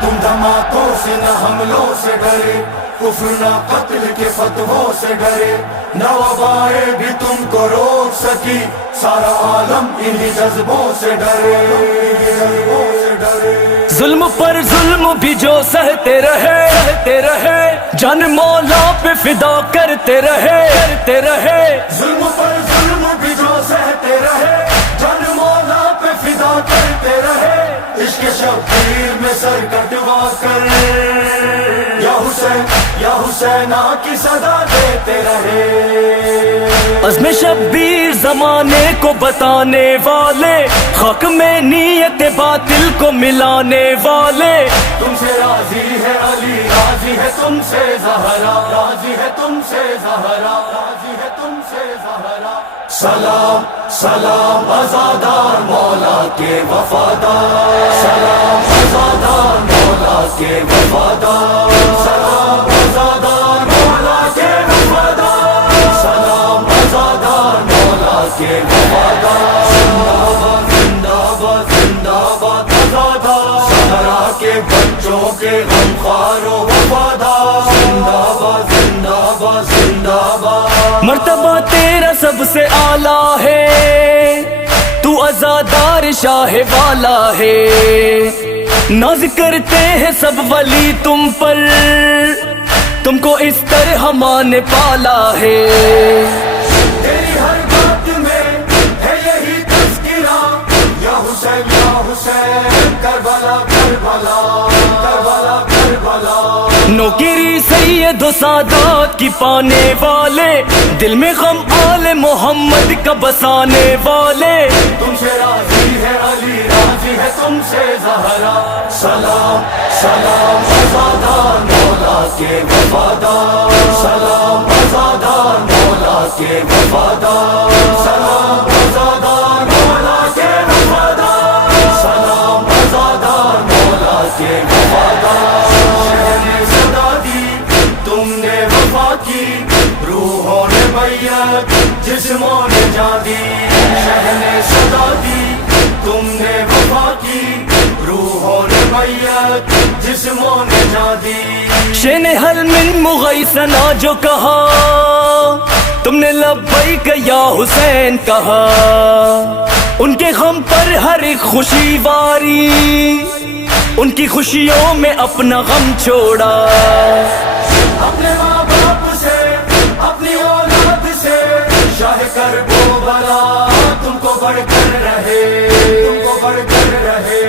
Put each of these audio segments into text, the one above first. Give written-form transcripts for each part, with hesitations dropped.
تم دھماکوں سے نہ حملوں سے ڈرے، کفر نہ قتل کے فتووں سے ڈرے، نہ وبائیں بھی تم کو روک سکی، سارا عالم انہی جذبوں سے ڈرے، ظلم پر ظلم بھی جو سہتے رہے جان مولا پہ فدا کرتے رہے ظلم پر ظلم بھی جو سہتے رہے، جان مولا پہ فدا کرتے رہے، عشق شبیر میں سر کٹوا کر یا حسینہ کی صدا دیتے رہے۔ عزم شبیر زمانے کو بتانے والے، خاک میں نیت باطل کو ملانے والے، تم سے راضی ہے علی، راضی ہے تم سے زہرا، راضی ہے تم سے زہرا، راضی ہے تم سے زہرا۔ سلام سلام عزادار مولا کے وفادار، سلام عزادار مولا کے وفادار، سلام عزادار مولا کے وفادار، سلام عزادار مولا کے وفادار، زندہ باد زندہ باد عزادار، زہرا کے بچوں کے غمخوار و وفادار، زندہ باد زندہ باد زندہ باد۔ مرتبہ تیرا سب سے اعلیٰ ہے، تو عزادار شاہ والا ہے، ناز کرتے ہیں سب ولی تم پر، تم کو اس طرح ماں نے پالا ہے۔ تیری ہر بات میں ہے یہی تذکرہ، یا حسین کربلا کربلا کربلا کربلا۔ نوکری سید و سادات کی پانے والے، دل میں غم آل محمد کا بسانے والے، تم سے راضی ہے علی، راضی ہے تم سے زہرا، سلام سلام عزادار مولا کے وفادار، سلام عزادار مولا کے وفادار، سلام عزادار مولا کے وفادار، سلام عزادار مولا کے وفادار۔ شہر نے صدا دی تم نے وفا کی، روحوں نے بیعت جسموں نے جان دی، شہر نے صدا دی تم نے وفا کی، روحوں نے بیعت جسموں نے جان دی۔ شین حل من مغیثنا جو کہا، تم نے لبیک یا حسین کہا، ان کے غم پر ہر ایک خوشی واری، ان کی خوشیوں میں اپنا غم چھوڑا، اپنے ماں باپ سے اپنی اولاد سے، شاہ کربلا تم کو بڑھ کر رہے، تم کو بڑھ کر رہے۔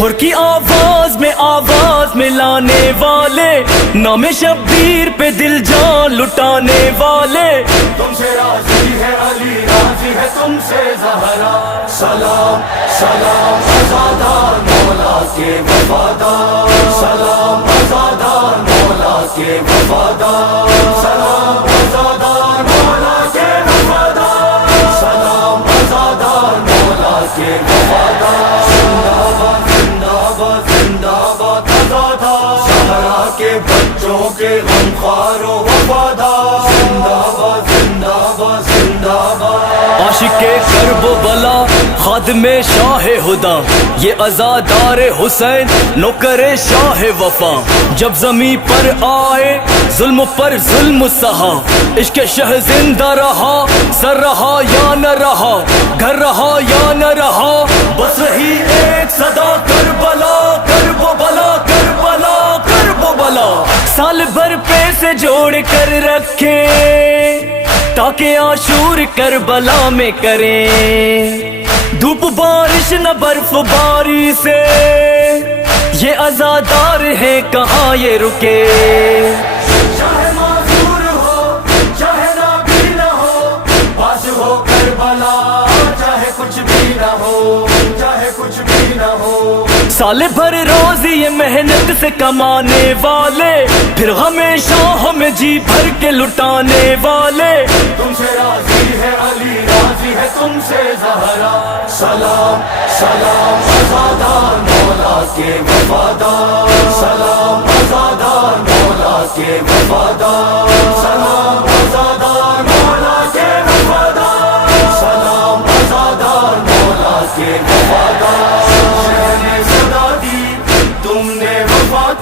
ہر کی آواز میں آواز ملانے والے، نام شبیر پہ دل جان لٹانے والے، تم سے راضی ہے علی، راضی ہے تم سے زہرا، سلام سلام عزادار مولا کے وفادار، سلام عزادار مولا کے وفادار، سلام عزادار مولا کے وفادار، سلام عزادار مولا کے وفادار۔ زندہ باد زندہ باد زندہ باد عزادار، زہرا کے بچوں کے غمخوار و وفادار، زندہ باد زندہ باد زندہ باد۔ عاشق کرب و بلا خادم شاہ ہدا، یہ عزادار حسین نوکر شاہ وفا، جب زمیں پر آئے ظلم پر ظلم سہا، عشق شہ زندہ رہا، سر رہا یا نہ رہا، گھر رہا یا نہ رہا، بس رہی ایک صدا کربلا کرب و بلا کربلا کرب و بلا۔ سال بھر پیسے جوڑ کر رکھے تاکہ عاشور کربلا میں کریں، دھوپ بارش نہ برف باری سے، یہ عزادار ہے کہاں یہ رکے، چاہے معذور ہو چاہے نہ بھی نہ ہو، پاس ہو کربلا چاہے کچھ بھی نہ ہو، چاہے کچھ بھی نہ ہو۔ سال بھر روز یہ محنت سے کمانے والے، پھر ہمیشہ ہمیں جی بھر کے لٹانے والے، تم سے راضی ہے علی، راضی ہے تم سے زہرا، سلام سلام عزادار مولا کے وفادار، سلام عزادار مولا کے وفادار، سلام عزادار مولا کے وفادار، سلام عزادار مولا کے وفادار۔ شہر نے صدا دی تم نے وفا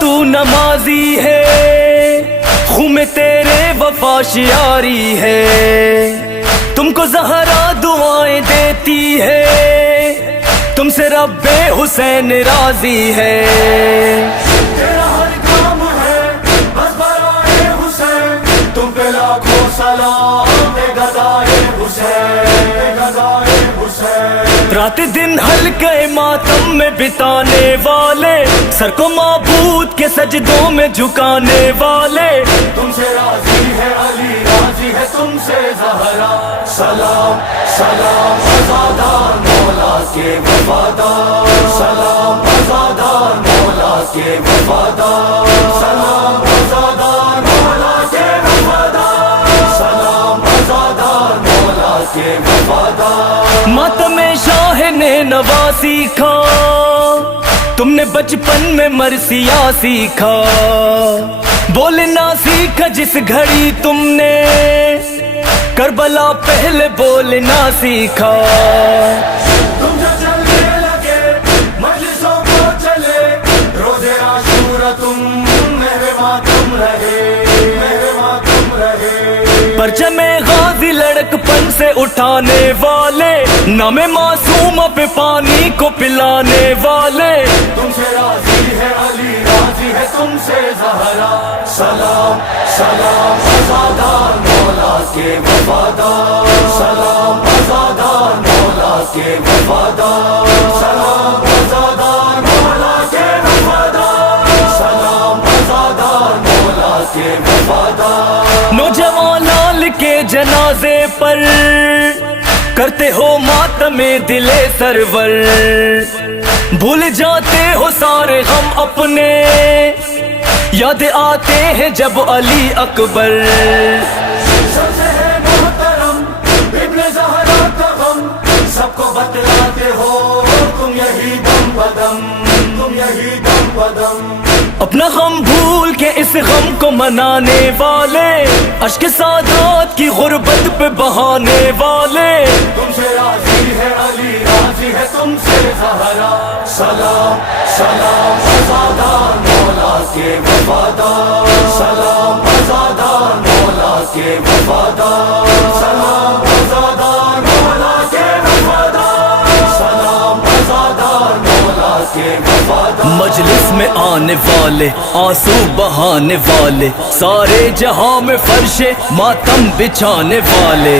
تو نمازی ہے خوں میں تیرے وفا شیاری ہے تم کو زہرا دعائیں دیتی ہے تم سے رب حسین راضی ہے تیرا ہر کام ہے بس برائے حسین تم پہ لاکھوں سلام دے گدائے حسین گدائے حسین رات دن حلقے ماتم میں بتانے والے سر کو معبود کے سجدوں میں جھکانے والے تم سے راضی ہے علی راضی ہے تم سے زہرا سلام سلام آزادار مولا کے وفادار سلام آزادار مولا کے وفادار سلام آزادار مولا کے وفادار سلام آزادار مولا کے وفادار ماتم شاہ نے نوا سیکھا تم نے بچپن میں مرثیہ سیکھا بولنا سیکھا جس گھڑی تم نے کربلا پہلے بولنا سیکھا تم جو چلنے لگے مجلسوں کو چلے روزے عاشورہ تم مہرباں تم رہے مہرباں تم رہے پرچم غازی لڑکپن سے اٹھانے والے نام معصوم پہ پانی کو پلانے والے تم سے راضی ہے علی راضی ہے تم سے زہرا سلام سلام آزادار مولا کے وفادار سلام آزادار مولا کے وفادار سلام آزادار مولا کے وفادار سلام آزادار مولا کے وفادار نوجوان لال کے جنازے پر کرتے ہو ماتم دل سرور بھول جاتے ہو سارے غم اپنے یاد آتے ہیں جب علی اکبر سب سے ہے محترم ابن زہرا کا غم سب کو بتلاتے ہو تم یہی دم بدم تم یہی دم بدم اپنا غم بھول کے اس غم کو منانے والے اشک سعادات کی غربت پہ بہانے والے تم سے راضی ہے علی راضی ہے تم سے زہرا سلام سلام آزادار مولا کے وفادار سلام آزادار مولا کے وفادار سلام آزادار مولا کے وفادار سلام آزادار مولا کے وفادار مجلس میں آنے والے آنسو بہانے والے سارے جہاں میں فرش ماتم بچھانے والے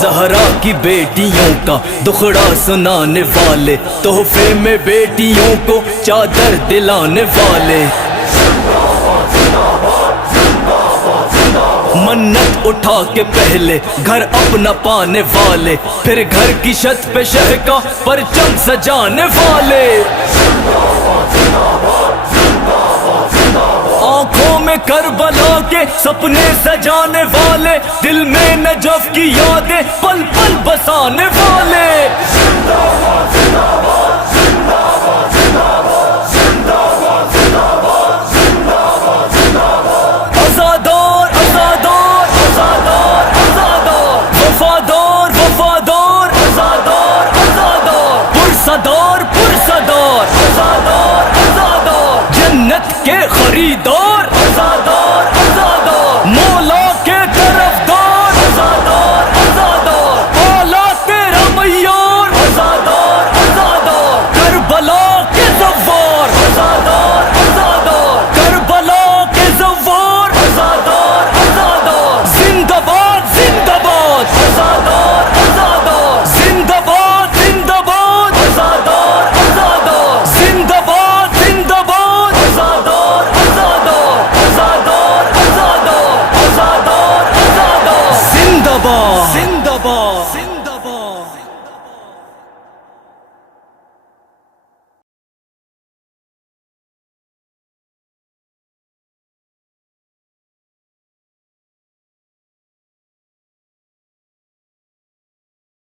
زہرا کی بیٹیوں کا دکھڑا سنانے والے تحفے میں بیٹیوں کو چادر دلانے والے منت اٹھا کے پہلے گھر اپنا پانے والے پھر گھر کی چھت پہ شہ کا پرچم سجانے والے آنکھوں میں کربلا کے سپنے سجانے والے دل میں نجف کی یادیں پل پل بسانے والے آزادار آزادار آزادار آزادار وفادار وفادار آزادار آزادار پرصدار پرصدار آزادار آزادار جنت کے خریدار